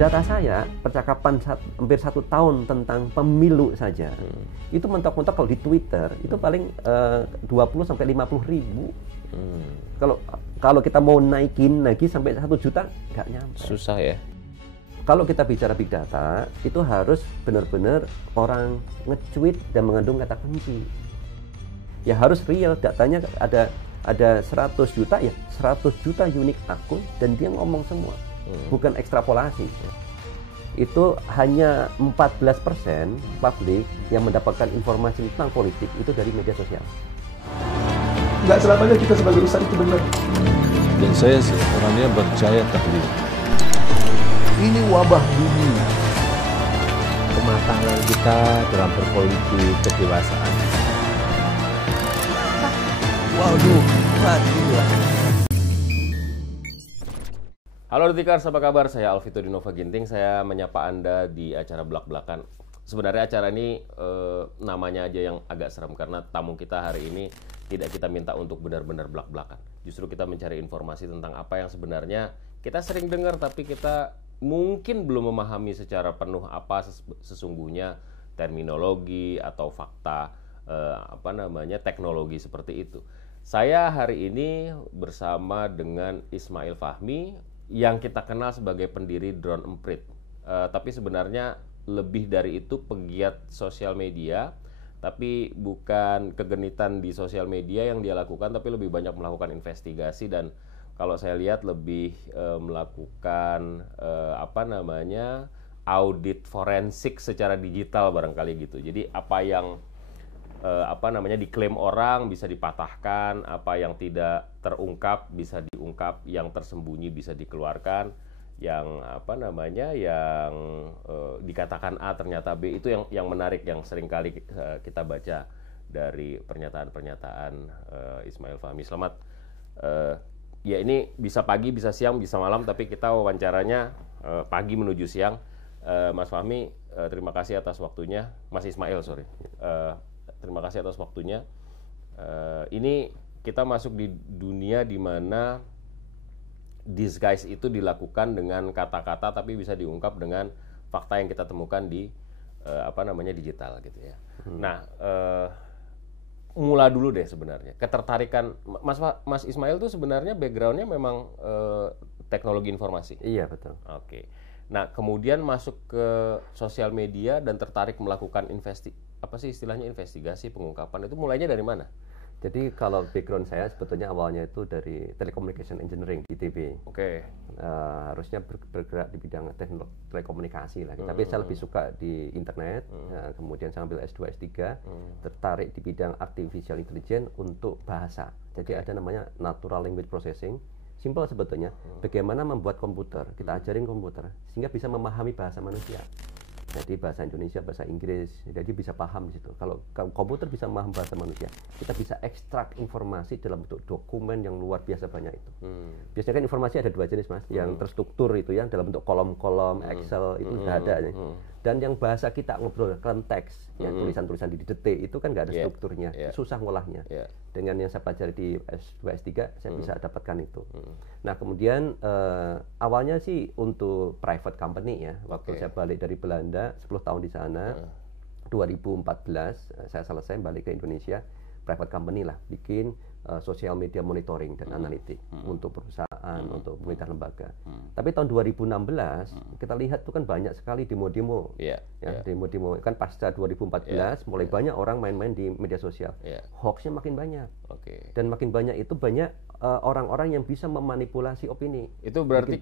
Data saya, percakapan hampir 1 tahun tentang pemilu saja, itu mentok-mentok kalau di Twitter, itu paling 20-50 ribu. Kalau kita mau naikin lagi sampai 1 juta, nggak nyampe. Susah ya? Kalau kita bicara big data, itu harus benar-benar orang nge-tweet dan mengandung kata kunci. Ya harus real, datanya ada 100 juta, ya 100 juta unik akun, dan dia ngomong semua. Bukan ekstrapolasi. Itu hanya 14% publik yang mendapatkan informasi tentang politik itu dari media sosial. Nggak selamanya kita sebagai ustadz itu benar. Dan saya orangnya percaya tahlil. Ini wabah dunia. Kematangan kita dalam berpolitik, kedewasaan. Waduh, matilah. Halo Detikers, apa kabar? Saya Alvito Dinova Ginting. Saya menyapa Anda di acara Blak-Blakan. Sebenarnya acara ini namanya aja yang agak serem karena tamu kita hari ini tidak kita minta untuk benar-benar blak-blakan. Justru kita mencari informasi tentang apa yang sebenarnya kita sering dengar tapi kita mungkin belum memahami secara penuh apa sesungguhnya terminologi atau fakta teknologi seperti itu. Saya hari ini bersama dengan Ismail Fahmi yang kita kenal sebagai pendiri Drone Emprit. Tapi sebenarnya lebih dari itu pegiat sosial media, tapi bukan kegenitan di sosial media yang dia lakukan, tapi lebih banyak melakukan investigasi dan kalau saya lihat lebih melakukan audit forensik secara digital barangkali gitu. Jadi apa yang diklaim orang bisa dipatahkan, apa yang tidak terungkap bisa diungkap, yang tersembunyi bisa dikeluarkan, yang dikatakan A ternyata B. Itu yang menarik, yang seringkali kita baca dari pernyataan-pernyataan Ismail Fahmi. Selamat, ya ini bisa pagi, bisa siang, bisa malam, tapi kita wawancaranya pagi menuju siang. Mas Fahmi, terima kasih atas waktunya. Mas Ismail, sorry. Terima kasih atas waktunya. Ini kita masuk di dunia di mana disguise itu dilakukan dengan kata-kata tapi bisa diungkap dengan fakta yang kita temukan di digital gitu ya. Nah, mula dulu deh sebenarnya. Ketertarikan Mas Ismail tuh sebenarnya backgroundnya memang teknologi informasi. Iya, betul. Oke. Nah, kemudian masuk ke sosial media dan tertarik melakukan investigasi, pengungkapan. Itu mulainya dari mana? Jadi kalau background saya sebetulnya awalnya itu dari telecommunication engineering di ITB. Oke. Harusnya bergerak di bidang telekomunikasi lah. Tapi saya lebih suka di internet. Kemudian saya ambil S2, S3, tertarik di bidang artificial intelligence untuk bahasa. Jadi ada namanya natural language processing. Simpel sebetulnya, bagaimana membuat komputer, kita ajarin komputer, sehingga bisa memahami bahasa manusia. Jadi bahasa Indonesia, bahasa Inggris, jadi bisa paham di situ. Kalau komputer bisa memahami bahasa manusia, kita bisa ekstrak informasi dalam bentuk dokumen yang luar biasa banyak itu. Biasanya kan informasi ada 2 jenis, Mas. Yang terstruktur itu yang dalam bentuk kolom-kolom, Excel, itu sudah ada. Dan yang bahasa kita ngobrol, teks, yang tulisan-tulisan di detik, itu kan nggak ada strukturnya, susah ngolahnya. Dengan yang saya pelajari di S2, S3, saya bisa dapatkan itu. Nah, kemudian awalnya sih untuk private company ya. Waktu saya balik dari Belanda, 10 tahun di sana, 2014 saya selesai balik ke Indonesia, private company lah, bikin social media monitoring dan analitik untuk perusahaan, untuk pemerintah lembaga. Tapi tahun 2016 kita lihat tuh kan banyak sekali demo-demo. Demo-demo kan pasca 2014 mulai banyak orang main-main di media sosial. Hoax-nya makin banyak. Dan makin banyak itu banyak orang-orang yang bisa memanipulasi opini. Itu berarti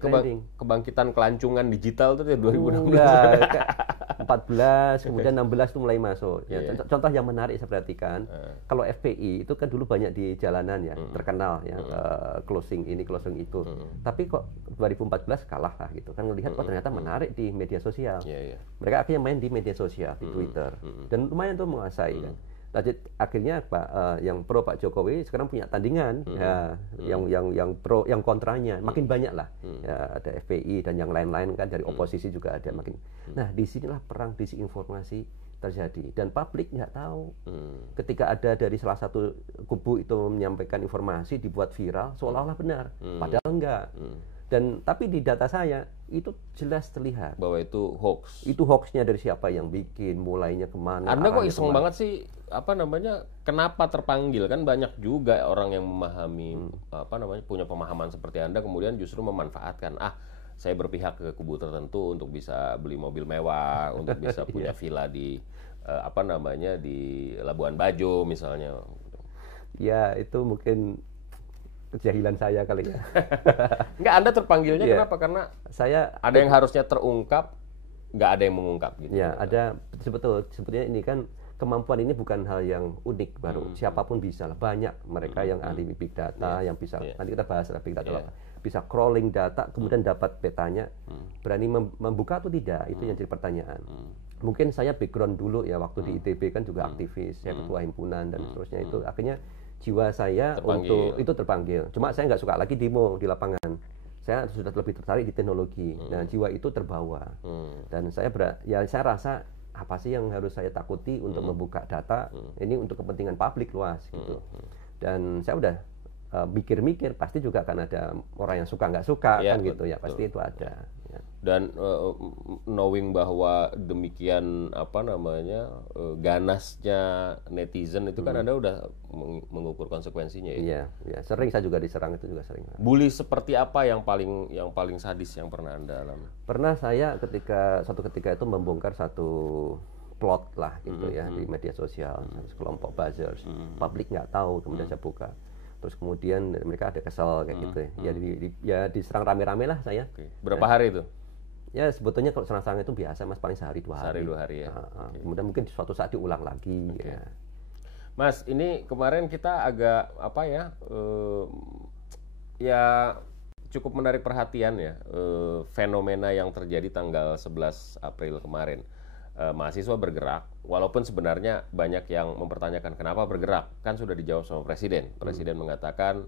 kebangkitan kelancingan digital itu 2016. 14, kemudian 16 itu mulai masuk. Contoh yang menarik saya perhatikan, kalau FPI itu kan dulu banyak di jalanan ya, terkenal ya, closing ini, closing itu. Tapi kok 2014 kalah lah gitu kan, melihat kok ternyata menarik di media sosial. Mereka akhirnya main di media sosial, di Twitter. Dan lumayan tuh menguasai kan. Lanjut akhirnya yang pro Pak Jokowi sekarang punya tandingan yang pro yang kontranya makin banyak lah. Ada FPI dan yang lain-lain kan, dari oposisi juga ada makin. Nah, disinilah perang disinformasi terjadi dan publik nggak tahu. Ketika ada dari salah satu kubu itu menyampaikan informasi dibuat viral seolah-olah benar, padahal enggak. Dan tapi di data saya itu jelas terlihat bahwa itu hoax. itu hoaxnya dari siapa yang bikin, mulainya kemana. Anda kok arahnya iseng kemana. banget sih, apa namanya, kenapa terpanggil? Kan banyak juga orang yang memahami, punya pemahaman seperti Anda, kemudian justru memanfaatkan, saya berpihak ke kubu tertentu untuk bisa beli mobil mewah, untuk bisa punya villa di, di Labuan Bajo misalnya. Ya itu mungkin kejahilan saya kali ya. Enggak, Anda terpanggilnya Iya. kenapa? Karena Saya ada yang harusnya terungkap, nggak ada yang mengungkap gitu. ya ada sebetulnya ini kan kemampuan ini bukan hal yang unik baru. Siapapun bisa lah. Banyak mereka yang ahli big data yang bisa nanti kita bahas big data apa. Bisa crawling data kemudian dapat petanya. Berani membuka atau tidak itu yang jadi pertanyaan. Mungkin saya background dulu ya waktu di ITB kan juga aktivis, saya ketua himpunan dan seterusnya itu akhirnya jiwa saya untuk itu terpanggil. Cuma saya nggak suka lagi demo di lapangan. Saya sudah lebih tertarik di teknologi. Nah, jiwa itu terbawa. Dan saya saya rasa apa sih yang harus saya takuti untuk membuka data ini untuk kepentingan publik luas gitu. Dan saya udah mikir-mikir pasti juga akan ada orang yang suka nggak suka kan gitu ya, pasti itu ada. Ya. Dan knowing bahwa demikian ganasnya netizen itu kan Anda udah mengukur konsekuensinya ya. Iya, sering saya juga diserang, itu juga sering. Bully seperti apa yang paling sadis yang pernah Anda alami? Pernah saya suatu ketika itu membongkar satu plot lah gitu ya di media sosial, kelompok buzzers, publik nggak tahu, kemudian saya buka. Terus kemudian mereka ada kesel kayak gitu ya. Ya diserang rame-rame lah saya. Berapa hari itu? Ya sebetulnya kalau serang-serang itu biasa Mas, paling sehari 2 hari. Sehari 2 hari ya. Kemudian mungkin suatu saat diulang lagi ya. Mas, ini kemarin kita agak ya cukup menarik perhatian ya, fenomena yang terjadi tanggal 11 April kemarin. Mahasiswa bergerak, walaupun sebenarnya banyak yang mempertanyakan kenapa bergerak, kan sudah dijawab sama Presiden. Presiden mengatakan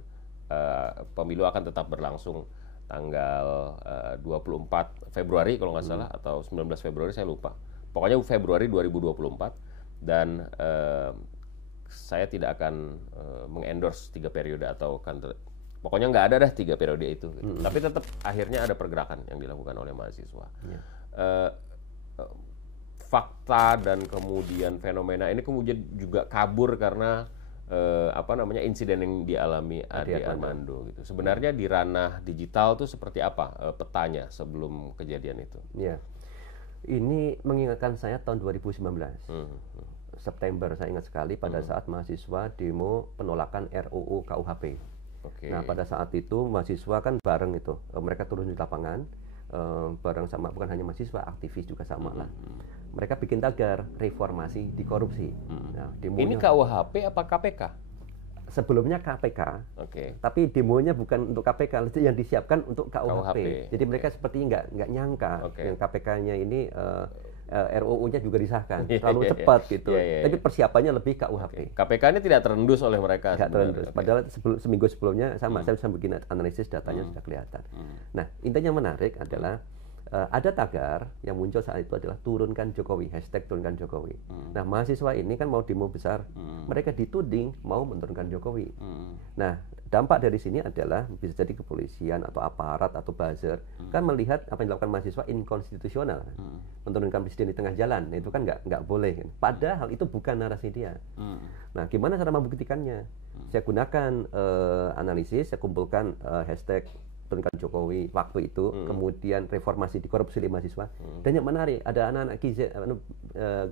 pemilu akan tetap berlangsung tanggal 24 Februari kalau nggak salah, atau 19 Februari saya lupa. Pokoknya Februari 2024, dan saya tidak akan mengendorse 3 periode atau pokoknya nggak ada 3 periode itu. Gitu. Tapi tetap akhirnya ada pergerakan yang dilakukan oleh mahasiswa. Fakta dan kemudian fenomena ini kemudian juga kabur karena insiden yang dialami Ade Armando gitu. Sebenarnya di ranah digital tuh seperti apa petanya sebelum kejadian itu? Iya. Ini mengingatkan saya tahun 2019. September saya ingat sekali pada saat mahasiswa demo penolakan RUU KUHP. Nah, pada saat itu mahasiswa kan bareng itu. Mereka turun di lapangan bareng sama, bukan hanya mahasiswa, aktivis juga sama lah. Mereka bikin tagar reformasi di korupsi. Nah, ini KUHP apa KPK? Sebelumnya KPK, tapi demonya bukan untuk KPK, itu yang disiapkan untuk KUHP. Jadi mereka sepertinya nggak nyangka yang KPK-nya ini RUU-nya juga disahkan terlalu cepat gitu. Tapi persiapannya lebih KUHP. KPK ini tidak terendus oleh mereka. Nggak terendus. Padahal seminggu sebelumnya sama, saya bisa bikin analisis datanya sudah kelihatan. Nah, intinya menarik adalah ada tagar yang muncul saat itu adalah turunkan Jokowi, hashtag turunkan Jokowi. Nah, mahasiswa ini kan mau demo besar, mereka dituding mau menurunkan Jokowi. Nah, dampak dari sini adalah bisa jadi kepolisian atau aparat atau buzzer kan melihat apa yang dilakukan mahasiswa inkonstitusional, menurunkan presiden di tengah jalan. Nah, itu kan nggak boleh. Kan? Padahal itu bukan narasi dia. Nah, gimana cara membuktikannya? Saya gunakan analisis, saya kumpulkan hashtag turunkan Jokowi waktu itu, kemudian reformasi di korupsi oleh mahasiswa. Dan yang menarik, ada anak-anak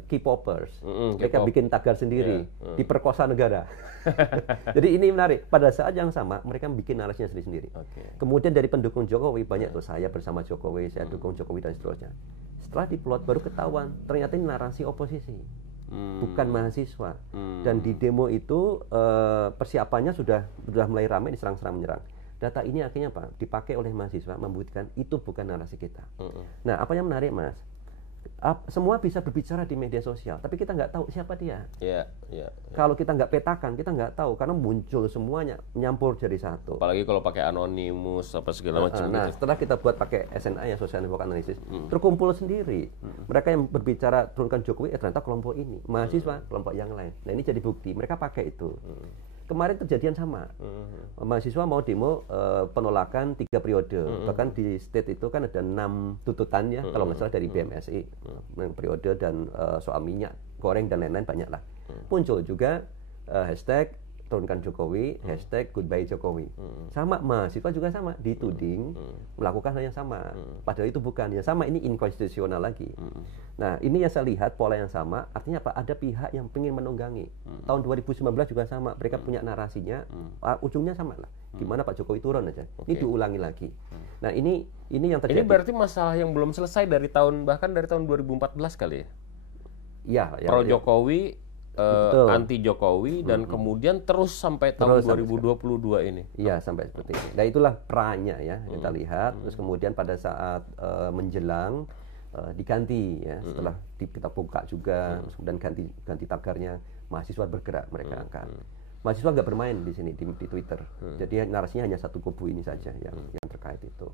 K-popers, mereka bikin tagar sendiri, diperkosa negara. Jadi ini menarik, pada saat yang sama mereka bikin narasinya sendiri-sendiri. Kemudian dari pendukung Jokowi, banyak tuh saya bersama Jokowi, saya dukung Jokowi dan seterusnya. Setelah diplot baru ketahuan, ternyata ini narasi oposisi, bukan mahasiswa. Dan di demo itu persiapannya sudah mulai ramai, diserang-serang menyerang. Data ini akhirnya apa? Dipakai oleh mahasiswa membuktikan itu bukan narasi kita. Nah, apa yang menarik, Mas? Semua bisa berbicara di media sosial, tapi kita nggak tahu siapa dia. Kalau kita nggak petakan, kita nggak tahu karena muncul semuanya nyampur jadi satu. Apalagi kalau pakai anonimus apa segala macam. Nah, setelah kita buat pakai SNA ya, social network analysis, terkumpul sendiri. Mereka yang berbicara turunkan Jokowi, ternyata kelompok ini, mahasiswa kelompok yang lain. Nah, ini jadi bukti. Mereka pakai itu. kemarin kejadian sama. Mahasiswa mau demo penolakan 3 periode. Bahkan di state itu kan ada 6 tuntutan ya, kalau nggak salah dari BMSI. Periode dan soal minyak goreng dan lain-lain banyak lah. Muncul juga hashtag turunkan Jokowi, hashtag goodbye Jokowi. Sama, mahasiswa juga sama, dituding melakukan hal yang sama. Padahal itu bukan, yang sama ini inkonstitusional lagi. Nah, ini yang saya lihat pola yang sama, artinya apa? Ada pihak yang ingin menunggangi. Tahun 2019 juga sama, mereka punya narasinya, ujungnya sama lah. Gimana Pak Jokowi turun aja. Ini diulangi lagi. Nah, ini yang terjadi. Ini berarti masalah yang belum selesai bahkan dari tahun 2014 kali ya? Iya. Pro Jokowi, anti Jokowi, dan kemudian terus sampai tahun 2022 ini. Iya, sampai seperti ini. Nah, itulah perannya ya, kita lihat. Terus kemudian pada saat menjelang diganti ya, setelah kita buka juga, terus kemudian ganti tagarnya, mahasiswa bergerak, mereka angkat. Mahasiswa nggak bermain di sini di Twitter. Jadi narasinya hanya satu kubu ini saja yang terkait itu.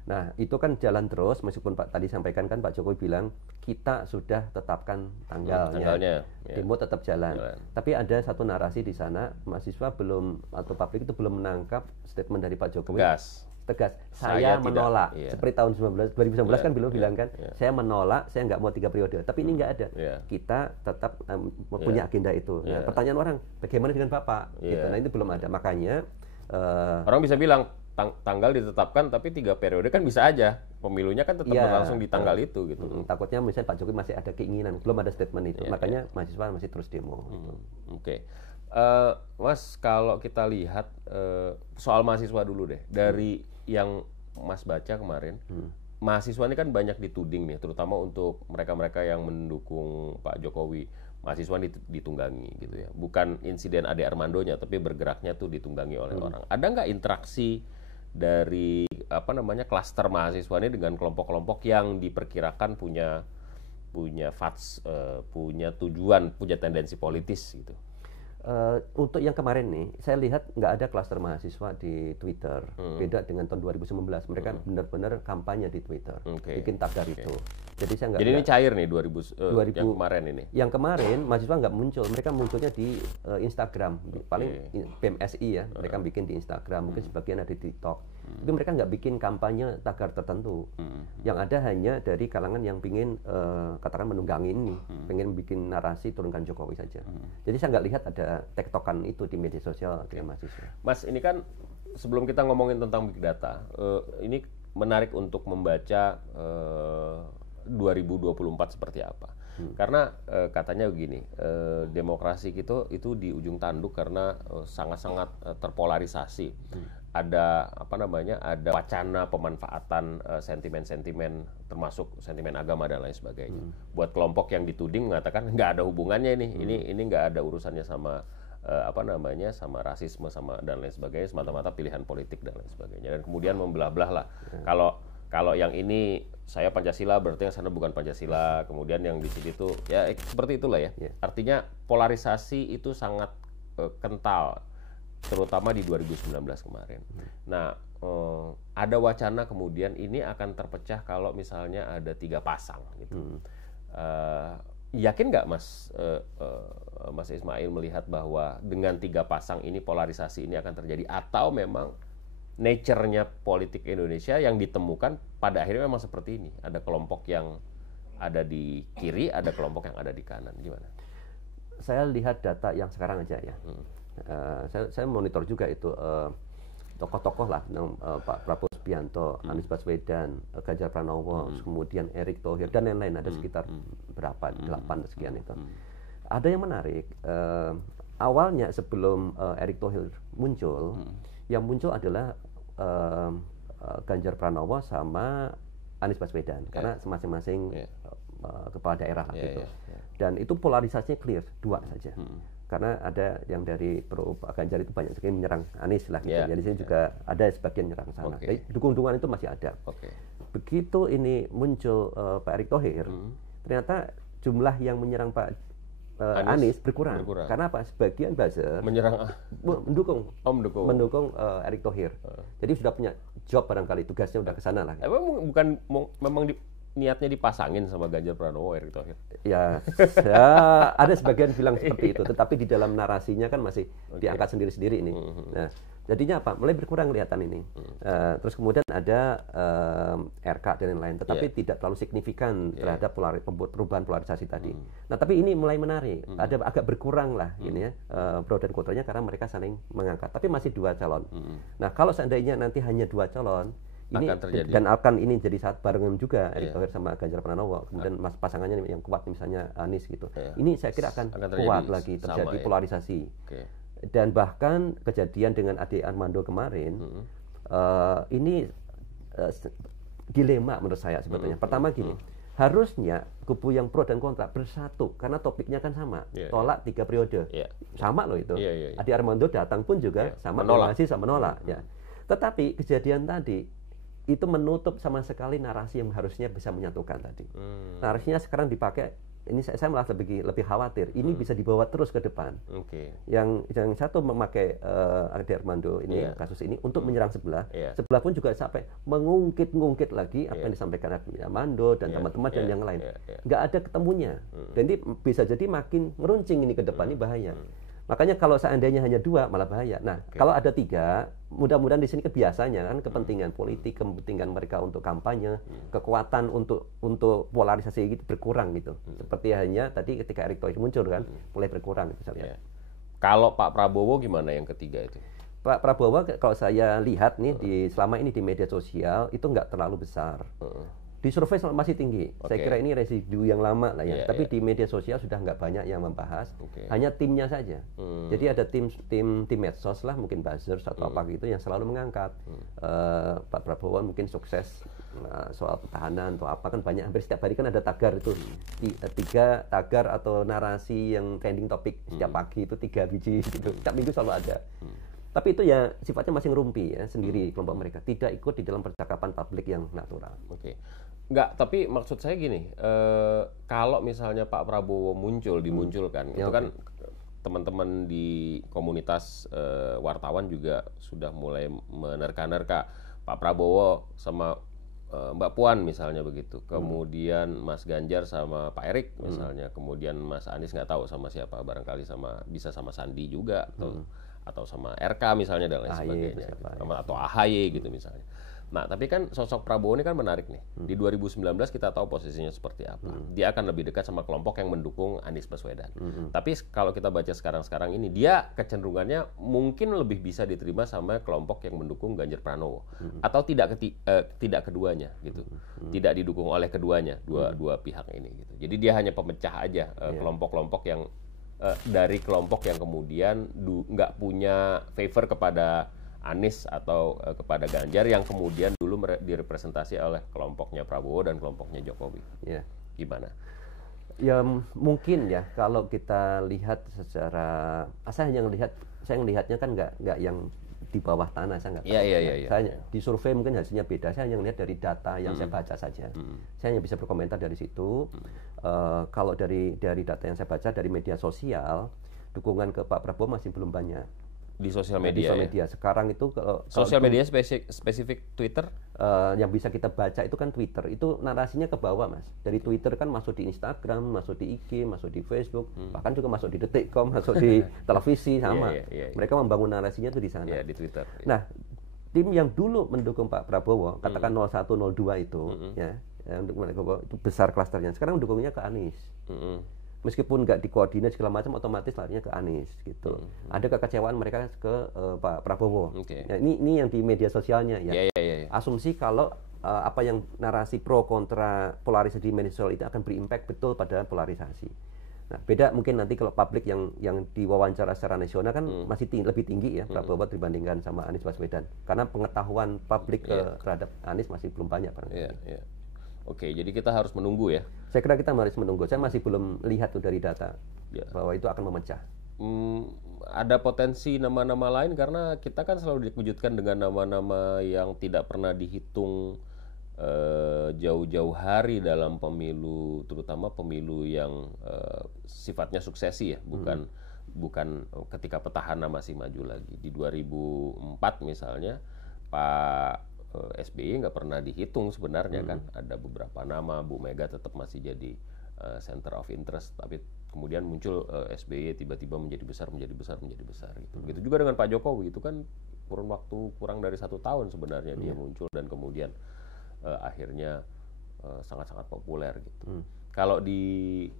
Nah, itu kan jalan terus, meskipun Pak tadi sampaikan kan Pak Jokowi bilang kita sudah tetapkan tanggalnya. Demo tetap jalan. Tapi ada satu narasi di sana, mahasiswa belum atau publik itu belum menangkap statement dari Pak Jokowi. Tegas. Saya menolak. Seperti tahun 2019 kan belum bilang kan, saya menolak, saya nggak mau 3 periode. Tapi ini nggak ada. Kita tetap punya agenda itu. Nah, pertanyaan orang, bagaimana dengan Bapak? Gitu. Nah, itu belum ada. Makanya orang bisa bilang tanggal ditetapkan, tapi 3 periode kan bisa aja. Pemilunya kan tetap berlangsung di tanggal itu gitu. Takutnya misalnya Pak Jokowi masih ada keinginan, belum ada statement itu. Makanya mahasiswa masih terus demo. Oke. Mas, kalau kita lihat soal mahasiswa dulu deh. Dari yang Mas baca kemarin, mahasiswa ini kan banyak dituding nih, terutama untuk mereka-mereka yang mendukung Pak Jokowi. Mahasiswa ditunggangi gitu ya. Bukan insiden Ade Armandonya, tapi bergeraknya tuh ditunggangi oleh orang. Ada nggak interaksi dari klaster mahasiswa ini dengan kelompok-kelompok yang diperkirakan punya tujuan, punya tendensi politis gitu? Untuk yang kemarin nih, saya lihat nggak ada klaster mahasiswa di Twitter. Beda dengan tahun 2019, mereka benar-benar kampanye di Twitter, bikin tagar itu. Jadi saya nggak. Jadi ini cair nih 2000 yang kemarin ini. Yang kemarin mahasiswa nggak muncul, mereka munculnya di Instagram, paling BMSI ya, mereka bikin di Instagram, mungkin sebagian ada di TikTok. Tapi mereka nggak bikin kampanye tagar tertentu. Yang ada hanya dari kalangan yang pingin katakan menunggangi ini, pengen bikin narasi turunkan Jokowi saja. Jadi saya nggak lihat ada tektokan itu di media sosial dengan mahasiswa. Mas, ini kan sebelum kita ngomongin tentang big data, ini menarik untuk membaca 2024 seperti apa. Karena katanya begini, demokrasi itu di ujung tanduk karena sangat-sangat terpolarisasi. Ada ada wacana pemanfaatan sentimen-sentimen, termasuk sentimen agama dan lain sebagainya. Buat kelompok yang dituding mengatakan nggak ada hubungannya ini nggak ada urusannya sama sama rasisme dan lain sebagainya, semata-mata pilihan politik dan lain sebagainya. Dan kemudian membelah-belah lah. Kalau yang ini saya Pancasila, berarti yang sana bukan Pancasila. Kemudian yang di sini tuh ya seperti itulah ya. Artinya polarisasi itu sangat kental, terutama di 2019 kemarin. Nah, ada wacana kemudian ini akan terpecah kalau misalnya ada 3 pasang gitu. Yakin nggak Mas Ismail melihat bahwa dengan 3 pasang ini polarisasi ini akan terjadi, atau memang nature-nya politik Indonesia yang ditemukan pada akhirnya memang seperti ini? Ada kelompok yang ada di kiri, ada kelompok yang ada di kanan. Gimana? Saya lihat data yang sekarang aja ya. Saya monitor juga itu tokoh-tokoh lah, Pak Prabowo Subianto, Anies Baswedan, Ganjar Pranowo, kemudian Erick Thohir dan lain-lain, ada sekitar berapa 8 sekian itu. Ada yang menarik, awalnya sebelum Erick Thohir muncul, yang muncul adalah Ganjar Pranowo sama Anies Baswedan, karena masing-masing kepala daerah lah gitu. Dan itu polarisasinya clear, 2 saja. Karena ada yang dari pro Pak Ganjar itu banyak sekali menyerang Anies lah gitu. Jadi sini juga ada sebagian menyerang sana. Jadi dukungan itu masih ada. Begitu ini muncul Pak Erick Thohir, ternyata jumlah yang menyerang Pak Anies berkurang. Karena apa? Sebagian buzzer mendukung Erick Thohir. Jadi sudah punya job barangkali, tugasnya udah ke sana lah. Memang niatnya dipasangin sama Ganjar Pranowo, Erick Thohir? Ya, ada sebagian bilang seperti itu, tetapi di dalam narasinya kan masih diangkat sendiri-sendiri ini. Nah, jadinya apa? Mulai berkurang kelihatan ini. Terus kemudian ada RK dan lain-lain, tetapi tidak terlalu signifikan terhadap perubahan polarisasi tadi. Nah, tapi ini mulai menarik. Ada agak berkurang lah ini ya, pro dan kontranya karena mereka saling mengangkat. Tapi masih 2 calon. Nah, kalau seandainya nanti hanya 2 calon, ini dan akan ini jadi saat barengan juga Erick Thohir sama Ganjar Pranowo, kemudian pasangannya yang kuat misalnya Anies gitu. Ini saya kira akan kuat lagi terjadi polarisasi. Dan bahkan kejadian dengan Ade Armando kemarin ini dilema menurut saya sebetulnya. Pertama gini, harusnya kubu yang pro dan kontra bersatu karena topiknya kan sama, tolak 3 periode, sama loh itu. Ade Armando datang pun juga sama, masih sama menolak. Ya. Tetapi kejadian tadi itu menutup sama sekali narasi yang harusnya bisa menyatukan tadi. Narasinya sekarang dipakai, ini saya malah lebih khawatir. Ini bisa dibawa terus ke depan. Yang satu memakai Ade Armando ini kasus ini untuk menyerang sebelah. Sebelah pun juga sampai mengungkit lagi apa yang disampaikan Ade Armando dan teman-teman dan yang lain. Nggak ada ketemunya. Dan ini bisa jadi makin meruncing ini ke depan, ini bahaya. Makanya kalau seandainya hanya 2 malah bahaya. Nah, kalau ada 3, mudah-mudahan di sini kebiasaannya kan kepentingan politik, kepentingan mereka untuk kampanye, kekuatan untuk polarisasi gitu berkurang gitu. Seperti hanya tadi ketika Erick Thohir muncul kan, mulai berkurang gitu saya lihat. Kalau Pak Prabowo gimana yang ketiga itu? Pak Prabowo kalau saya lihat nih selama ini di media sosial itu nggak terlalu besar. Di survei masih tinggi. Saya kira ini residu yang lama lah ya. Tapi di media sosial sudah nggak banyak yang membahas. Hanya timnya saja. Jadi ada tim medsos lah, mungkin buzzers atau apa gitu yang selalu mengangkat Pak Prabowo mungkin sukses soal pertahanan atau apa, kan banyak, hampir setiap hari kan ada tagar itu 3 tagar atau narasi yang trending topik setiap pagi itu 3 biji gitu. Setiap minggu selalu ada. Tapi itu ya sifatnya masih ngerumpi ya sendiri kelompok mereka, tidak ikut di dalam percakapan publik yang natural. Enggak, tapi maksud saya gini, kalau misalnya Pak Prabowo dimunculkan, itu kan teman-teman di komunitas wartawan juga sudah mulai menerka-nerka Pak Prabowo sama Mbak Puan misalnya begitu, kemudian Mas Ganjar sama Pak Erick misalnya, kemudian Mas Anies nggak tahu sama siapa, barangkali bisa sama Sandi juga atau sama RK misalnya dan lain sebagainya, atau AHY gitu misalnya. Nah, tapi kan sosok Prabowo ini kan menarik nih. Di 2019 kita tahu posisinya seperti apa. Dia akan lebih dekat sama kelompok yang mendukung Anies Baswedan. Tapi kalau kita baca sekarang ini, dia kecenderungannya mungkin lebih bisa diterima sama kelompok yang mendukung Ganjar Pranowo, atau tidak keduanya gitu. Tidak didukung oleh keduanya, dua pihak ini gitu. Jadi dia hanya pemecah aja kelompok-kelompok yang dari kelompok yang kemudian nggak punya favor kepada Anies atau kepada Ganjar, yang kemudian dulu direpresentasi oleh kelompoknya Prabowo dan kelompoknya Jokowi. Gimana? Ya mungkin ya kalau kita lihat secara, saya melihatnya kan nggak yang di bawah tanah, saya nggak tahu. Saya di survei mungkin hasilnya beda. Saya hanya melihat dari data yang saya baca saja. Saya hanya bisa berkomentar dari situ. Kalau dari data yang saya baca dari media sosial, dukungan ke Pak Prabowo masih belum banyak. Di sosial media. Sekarang itu sosial media spesifik Twitter, yang bisa kita baca itu kan Twitter. Itu narasinya ke bawah, Mas. Dari Twitter kan masuk di Instagram, masuk di IG, masuk di Facebook, bahkan juga masuk di Detik.com, masuk di televisi sama. Mereka membangun narasinya itu di sana. Di Twitter. Nah, tim yang dulu mendukung Pak Prabowo, katakan 01, 02 itu, ya, yang mendukung itu besar klasternya. Sekarang mendukungnya ke Anies. Meskipun nggak dikoordinasi segala macam, otomatis larinya ke Anies gitu. Ada kekecewaan mereka ke Pak Prabowo. Ya, ini yang di media sosialnya ya. Asumsi kalau apa yang narasi pro kontra polarisasi di media sosial itu akan berimpact betul pada polarisasi. Nah, beda mungkin nanti kalau publik yang diwawancara secara nasional kan masih lebih tinggi ya Prabowo dibandingkan sama Anies Baswedan. Karena pengetahuan publik terhadap Anies masih belum banyak. Oke, jadi kita harus menunggu ya. Saya kira kita harus menunggu. Saya masih belum lihat tuh dari data bahwa itu akan memecah. Ada potensi nama-nama lain karena kita kan selalu dikejutkan dengan nama-nama yang tidak pernah dihitung jauh-jauh hari dalam pemilu, terutama pemilu yang sifatnya suksesi ya, bukan ketika petahana masih maju lagi. Di 2004 misalnya Pak SBY nggak pernah dihitung sebenarnya kan. Ada beberapa nama, Bu Mega tetap masih jadi center of interest, tapi kemudian muncul SBY tiba-tiba menjadi besar gitu. Begitu juga dengan Pak Jokowi, itu kan kurun waktu kurang dari 1 tahun sebenarnya dia muncul dan kemudian akhirnya sangat-sangat populer gitu. Kalau di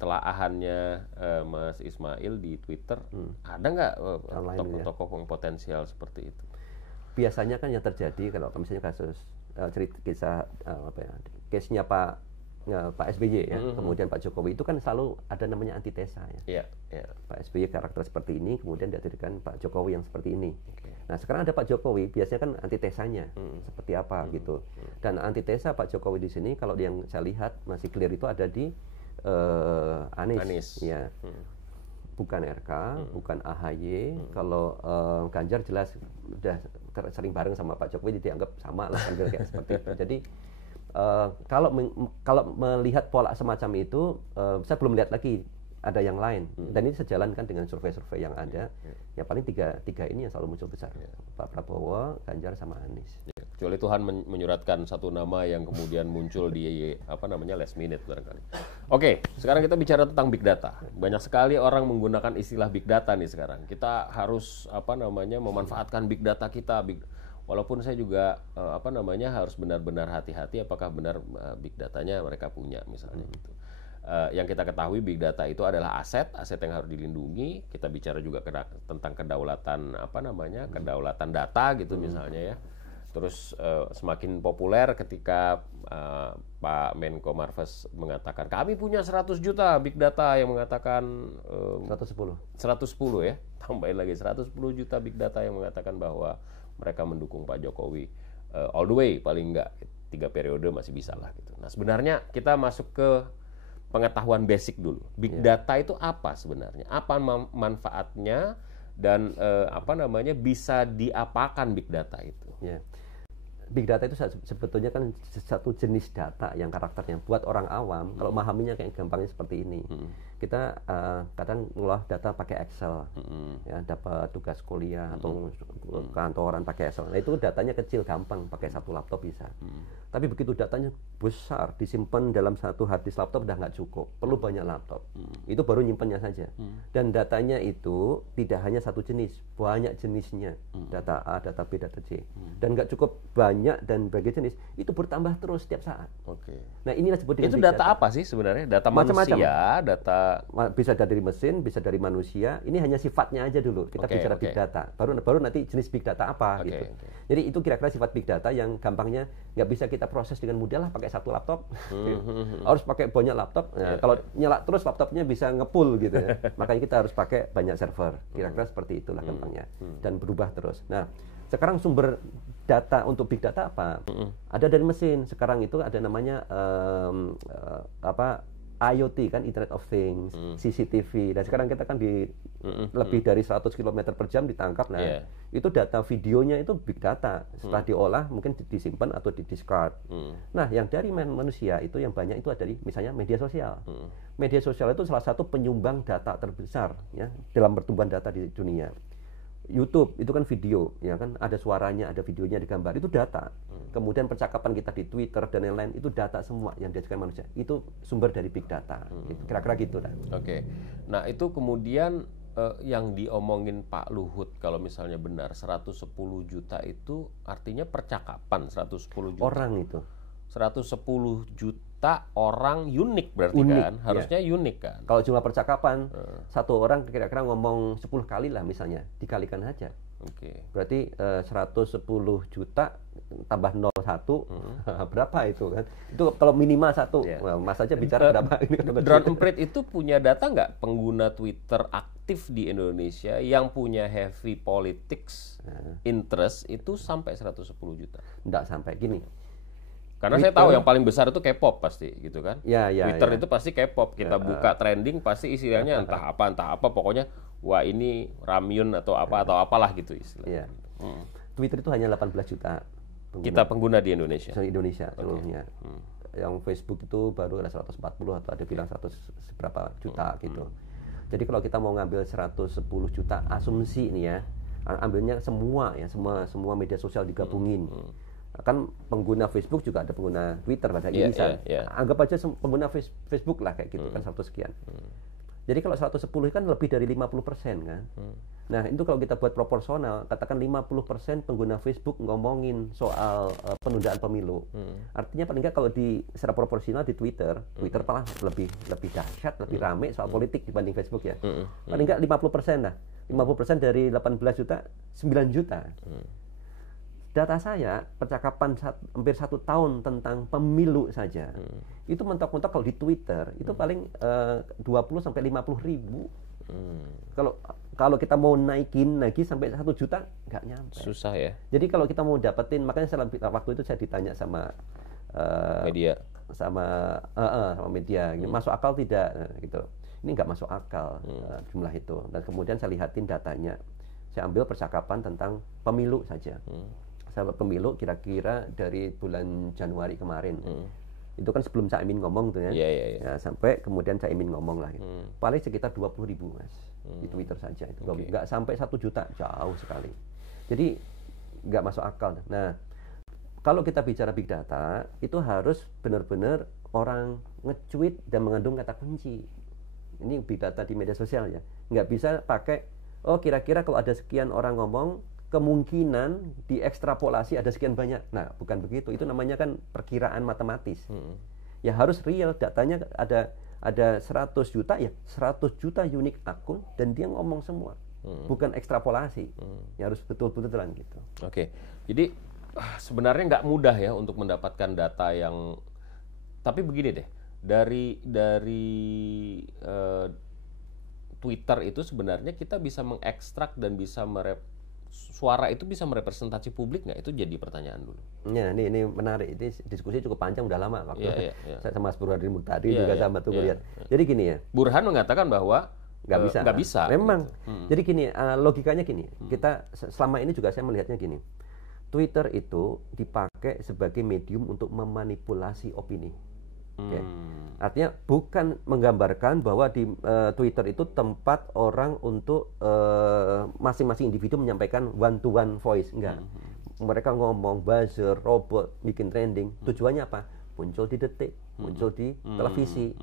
telaahannya Mas Ismail di Twitter, ada nggak tokoh-tokoh yang potensial seperti itu? Biasanya kan yang terjadi kalau misalnya kasus case-nya Pak SBY ya, kemudian Pak Jokowi itu kan selalu ada namanya antitesa ya. Pak SBY karakter seperti ini, kemudian dihadirkan Pak Jokowi yang seperti ini. Nah sekarang ada Pak Jokowi, biasanya kan antitesanya seperti apa gitu. Dan antitesa Pak Jokowi di sini kalau yang saya lihat masih clear itu ada di Anies. Ya. Bukan RK, bukan AHY. Kalau Ganjar jelas udah sering bareng sama Pak Jokowi, dianggap sama lah kan kayak seperti itu. Jadi kalau melihat pola semacam itu, saya belum lihat lagi ada yang lain. Dan ini sejalan kan dengan survei-survei yang ada. Ya paling tiga ini yang selalu muncul besar. Pak Prabowo, Ganjar, sama Anies. Kecuali Tuhan menyuratkan satu nama yang kemudian muncul di last minute barangkali. Oke, sekarang kita bicara tentang big data. Banyak sekali orang menggunakan istilah big data nih sekarang. Kita harus memanfaatkan big data kita. Walaupun saya juga harus benar-benar hati-hati apakah benar big datanya mereka punya misalnya gitu. Yang kita ketahui big data itu adalah aset yang harus dilindungi. Kita bicara juga tentang kedaulatan kedaulatan data gitu misalnya ya. Terus semakin populer ketika Pak Menko Marves mengatakan kami punya 100 juta big data, yang mengatakan 110 ya, tambahin lagi 110 juta big data yang mengatakan bahwa mereka mendukung Pak Jokowi all the way, paling enggak 3 periode masih bisa lah gitu. Nah sebenarnya kita masuk ke pengetahuan basic dulu. Big data itu apa sebenarnya? Apa manfaatnya dan bisa diapakan big data itu? Big data itu sebetulnya kan satu jenis data yang karakternya buat orang awam, kalau memahaminya kayak gampangnya seperti ini. Kita kadang ngolah data pakai Excel, ya dapat tugas kuliah atau kantoran pakai Excel. Nah itu datanya kecil, gampang, pakai satu laptop bisa. Tapi begitu datanya besar, disimpan dalam satu hard disk laptop udah nggak cukup, perlu banyak laptop. Itu baru nyimpennya saja. Dan datanya itu tidak hanya satu jenis, banyak jenisnya. Data A, data B, data C. Dan nggak cukup banyak dan berbagai jenis, itu bertambah terus setiap saat. Nah inilah disebut dengan itu data apa sih sebenarnya? Data manusia, data bisa dari mesin, bisa dari manusia. Ini hanya sifatnya aja dulu. Kita bicara big data. Baru nanti jenis big data apa gitu. Jadi itu kira-kira sifat big data yang gampangnya nggak bisa kita proses dengan mudah lah pakai satu laptop. Harus pakai banyak laptop. Nah, kalau nyala terus laptopnya bisa ngepull gitu ya. Makanya kita harus pakai banyak server. Kira-kira seperti itulah gampangnya. Dan berubah terus. Nah, sekarang sumber data untuk big data apa? Ada dari mesin. Sekarang itu ada namanya IoT kan, Internet of Things, CCTV. Dan sekarang kita kan di lebih dari 100 km per jam ditangkap. Nah, itu data videonya itu big data. Setelah diolah mungkin disimpan atau di-discard. Nah, yang dari manusia itu yang banyak itu ada di misalnya media sosial. Media sosial itu salah satu penyumbang data terbesar ya dalam pertumbuhan data di dunia. YouTube itu kan video, ya kan, ada suaranya, ada videonya, ada gambar, itu data. Kemudian percakapan kita di Twitter dan lain-lain itu data semua yang dihasilkan manusia. Itu sumber dari big data. Kira-kira gitu lah. Nah itu kemudian yang diomongin Pak Luhut kalau misalnya benar 110 juta itu artinya percakapan 110 juta. Orang itu. 110 juta orang unik berarti kan? Harusnya unik kan? Kalau jumlah percakapan, satu orang kira-kira ngomong 10 kali lah misalnya, dikalikan aja. Berarti 110 juta tambah 01, berapa itu kan? Itu kalau minimal 1, Mas aja bicara berapa. Drone Emprit itu punya data nggak pengguna Twitter aktif di Indonesia yang punya heavy politics interest itu sampai 110 juta? Nggak sampai, gini. Karena Twitter, saya tahu yang paling besar itu K-pop pasti gitu kan. Twitter itu pasti K-pop. Kita buka trending pasti istilahnya entah apa, pokoknya wah ini Ramyun atau apalah gitu istilahnya. Twitter itu hanya 18 juta pengguna. Kita pengguna di Indonesia. Indonesia seluruhnya. Yang Facebook itu baru ada 140 atau ada bilang 100 seberapa juta gitu. Jadi kalau kita mau ngambil 110 juta asumsi nih ya, ambilnya semua ya, semua media sosial digabungin. Kan pengguna Facebook juga ada pengguna Twitter, ada irisan. Anggap aja pengguna Facebook lah kayak gitu kan 100 sekian. Jadi kalau 110 kan lebih dari 50% kan. Nah, itu kalau kita buat proporsional, katakan 50% pengguna Facebook ngomongin soal penundaan pemilu. Artinya paling nggak kalau secara proporsional di Twitter malah lebih dahsyat, lebih rame soal politik dibanding Facebook ya. Paling nggak 50% lah. 50% dari 18 juta, 9 juta. Data saya, percakapan hampir 1 tahun tentang pemilu saja, itu mentok-mentok kalau di Twitter, itu paling 20 sampai 50 ribu. Kalau kita mau naikin lagi sampai 1 juta, nggak nyampe. Susah ya. Jadi kalau kita mau dapetin, makanya waktu itu saya ditanya sama media. Sama media, masuk akal tidak? Gitu. Ini nggak masuk akal jumlah itu. Dan kemudian saya lihatin datanya. Saya ambil percakapan tentang pemilu saja. Saya pemilu kira-kira dari bulan Januari kemarin. Itu kan sebelum Caimin ngomong tuh ya. Ya, sampai kemudian Caimin ngomong lah. Gitu. Paling sekitar 20 ribu mas di Twitter saja. Itu nggak sampai 1 juta, jauh sekali. Jadi nggak masuk akal. Nah, kalau kita bicara big data, itu harus benar-benar orang nge-tweet dan mengandung kata kunci. Ini big data di media sosial ya. Nggak bisa pakai, kira-kira kalau ada sekian orang ngomong, kemungkinan diekstrapolasi ada sekian banyak. Nah, bukan begitu. Itu namanya kan perkiraan matematis. Ya harus real, datanya ada 100 juta ya, 100 juta unik akun dan dia ngomong semua. Bukan ekstrapolasi. Ya harus betul-betulan gitu. Oke. Jadi sebenarnya nggak mudah ya untuk mendapatkan data yang, tapi begini deh, dari Twitter itu sebenarnya kita bisa mengekstrak dan bisa suara itu bisa merepresentasi publik nggak? Itu jadi pertanyaan dulu. Ya, ini menarik. Ini diskusi cukup panjang, udah lama waktu. Saya sama Mas Burhan tadi juga sama tuh melihat. Jadi gini ya. Burhan mengatakan bahwa nggak bisa. Memang. Jadi gini, logikanya gini. Kita selama ini juga saya melihatnya gini. Twitter itu dipakai sebagai medium untuk memanipulasi opini. Okay. Artinya bukan menggambarkan bahwa di Twitter itu tempat orang untuk masing-masing individu menyampaikan one-to-one voice. Enggak. Mereka ngomong, buzzer, robot, bikin trending. Tujuannya apa? Muncul di detik, muncul di televisi.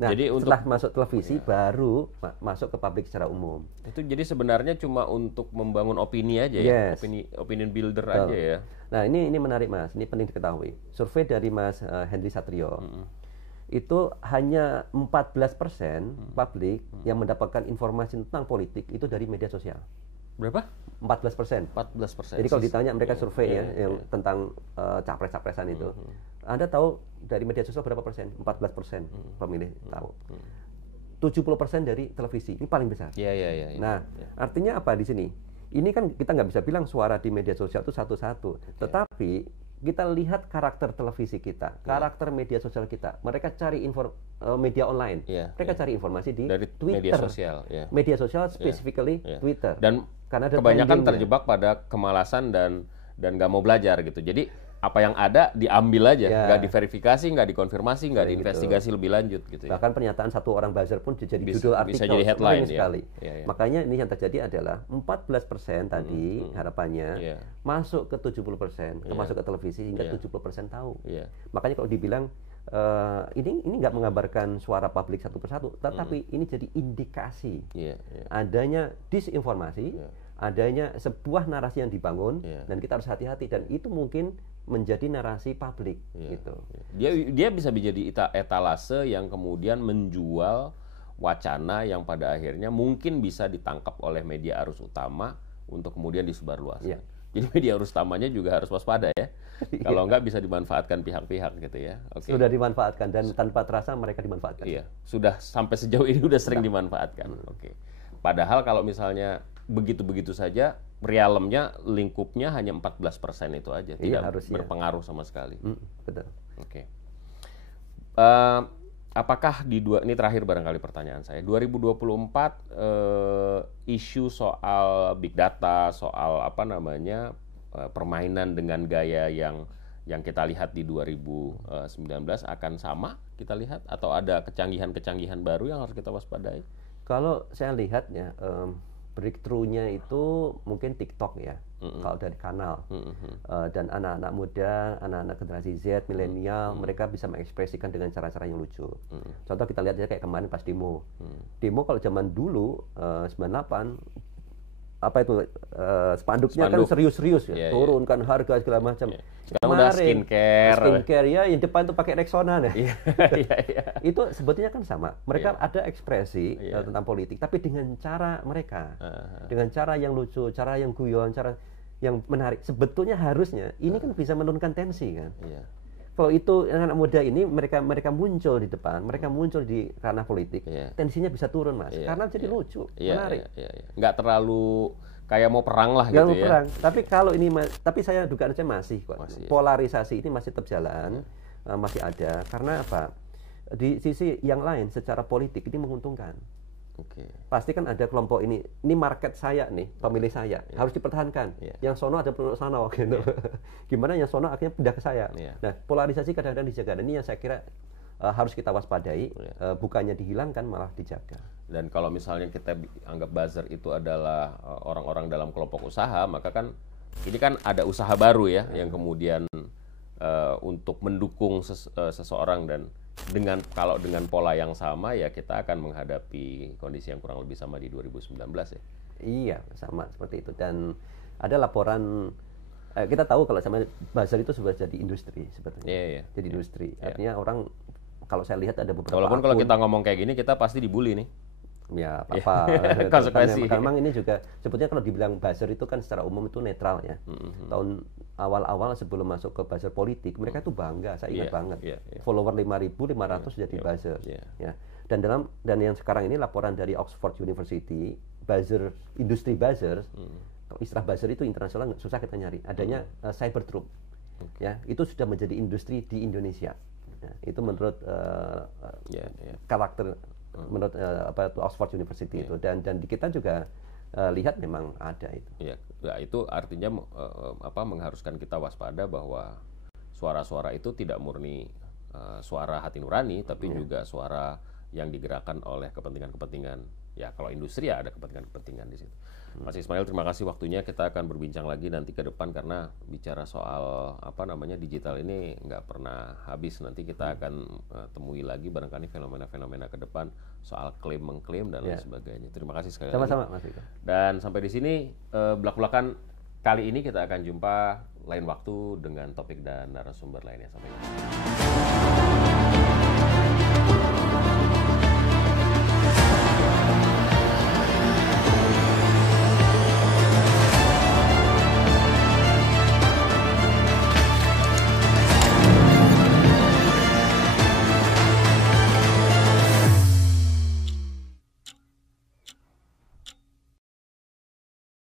Nah, jadi setelah masuk televisi baru masuk ke publik secara umum. Itu jadi sebenarnya cuma untuk membangun opini aja ya, opinion builder aja ya. Nah, ini menarik Mas, ini penting diketahui. Survei dari Mas Henry Satrio itu hanya 14% publik yang mendapatkan informasi tentang politik itu dari media sosial. Berapa? 14%. 14%. Jadi kalau ditanya mereka survei yang tentang capres-capresan itu, Anda tahu dari media sosial berapa persen? 14% pemilih tahu. 70% dari televisi. Ini paling besar. Nah, artinya apa di sini? Ini kan kita nggak bisa bilang suara di media sosial itu satu-satu. Tetapi kita lihat karakter televisi kita, karakter media sosial kita. Mereka cari media online. Mereka cari informasi dari Twitter. Media sosial. Media sosial specifically Twitter. Dan karena kebanyakan terjebak pada kemalasan dan nggak mau belajar gitu. Jadi apa yang ada diambil aja, nggak diverifikasi, nggak dikonfirmasi, nggak diinvestigasi lebih lanjut gitu ya. Bahkan pernyataan satu orang buzzer pun jadi judul artikel, bisa jadi headline sekali. Makanya ini yang terjadi adalah 14% tadi harapannya masuk ke 70%, masuk ke televisi hingga 70% tahu. Makanya kalau dibilang ini nggak menggambarkan suara publik satu persatu, tetapi ini jadi indikasi adanya disinformasi, adanya sebuah narasi yang dibangun, dan kita harus hati-hati, dan itu mungkin menjadi narasi publik gitu. Dia bisa menjadi etalase yang kemudian menjual wacana yang pada akhirnya mungkin bisa ditangkap oleh media arus utama untuk kemudian disebarluaskan. Jadi media arus utamanya juga harus waspada ya. Kalau enggak bisa dimanfaatkan pihak-pihak gitu ya. Sudah dimanfaatkan dan tanpa terasa mereka dimanfaatkan. Sudah sampai sejauh ini sudah sering dimanfaatkan. Padahal kalau misalnya begitu-begitu saja, realemnya, lingkupnya hanya 14% itu aja, tidak berpengaruh sama sekali. Betul. Apakah ini terakhir barangkali pertanyaan saya, 2024 isu soal big data, soal permainan dengan gaya yang kita lihat di 2019 akan sama kita lihat, atau ada kecanggihan-kecanggihan baru yang harus kita waspadai? Kalau saya lihat ya, breakthrough-nya itu mungkin TikTok ya, kalau dari kanal. Dan anak-anak muda, anak-anak generasi Z, milenial, mereka bisa mengekspresikan dengan cara-cara yang lucu. Contoh kita lihat aja kayak kemarin pas demo. Demo kalau zaman dulu 98 apa itu spanduknya kan serius-serius ya, turunkan harga segala macam. Sekarang udah skincare ya, yang depan tuh pakai Rexona nih. Itu sebetulnya kan sama. Mereka ada ekspresi tentang politik, tapi dengan cara mereka, dengan cara yang lucu, cara yang guyon, cara yang menarik. Sebetulnya harusnya ini kan bisa menurunkan tensi kan. Kalau itu anak muda ini mereka muncul di depan, mereka muncul di ranah politik, tensinya bisa turun Mas, karena jadi lucu, menarik. Nggak terlalu kayak mau perang lah nggak gitu mau ya. Perang. Tapi kalau ini, tapi saya dugaan saya masih kok. Polarisasi ini masih tetap jalan, masih ada. Karena apa? Di sisi yang lain, secara politik ini menguntungkan. Pasti kan ada kelompok ini market saya nih, pemilih saya, harus dipertahankan. Yang sono ada penduduk sono gitu. Gimana yang sono akhirnya pindah ke saya. Nah, polarisasi kadang-kadang dijaga. Dan ini yang saya kira harus kita waspadai, bukannya dihilangkan malah dijaga. Dan kalau misalnya kita anggap buzzer itu adalah orang-orang dalam kelompok usaha, maka kan ini kan ada usaha baru ya yang kemudian untuk mendukung seseorang, dan kalau dengan pola yang sama ya kita akan menghadapi kondisi yang kurang lebih sama di 2019 ya. Iya, sama seperti itu. Dan ada laporan, kita tahu kalau sama buzzer itu sudah jadi industri sebetulnya. Jadi industri. Artinya orang, kalau saya lihat ada beberapa walaupun kalau kita ngomong kayak gini kita pasti dibully nih. Ya, apa konsekuensi. Memang ini juga sebetulnya kalau dibilang buzzer itu kan secara umum itu netral ya. Tahun awal-awal sebelum masuk ke buzzer politik, mereka itu bangga, saya ingat banget. Follower 5.500 jadi buzzer. Ya. Dan yang sekarang ini laporan dari Oxford University, buzzer, industri buzzer, istilah buzzer itu internasional susah kita nyari. Adanya cyber troop. Ya, itu sudah menjadi industri di Indonesia. Ya, itu menurut karakter menurut Oxford University itu, dan di kita juga lihat memang ada itu. Ya, itu artinya mengharuskan kita waspada bahwa suara-suara itu tidak murni suara hati nurani, tapi juga suara yang digerakkan oleh kepentingan-kepentingan. Ya, kalau industri ya ada kepentingan-kepentingan di situ. Mas Ismail, terima kasih waktunya. Kita akan berbincang lagi nanti ke depan, karena bicara soal digital ini nggak pernah habis. Nanti kita akan temui lagi barangkali fenomena-fenomena ke depan soal klaim-mengklaim dan lain sebagainya. Terima kasih sekali lagi. Sama-sama, Mas Iko. Dan sampai di sini belak-belakan kali ini kita akan jumpa lain waktu dengan topik dan narasumber lainnya. Sampai jumpa.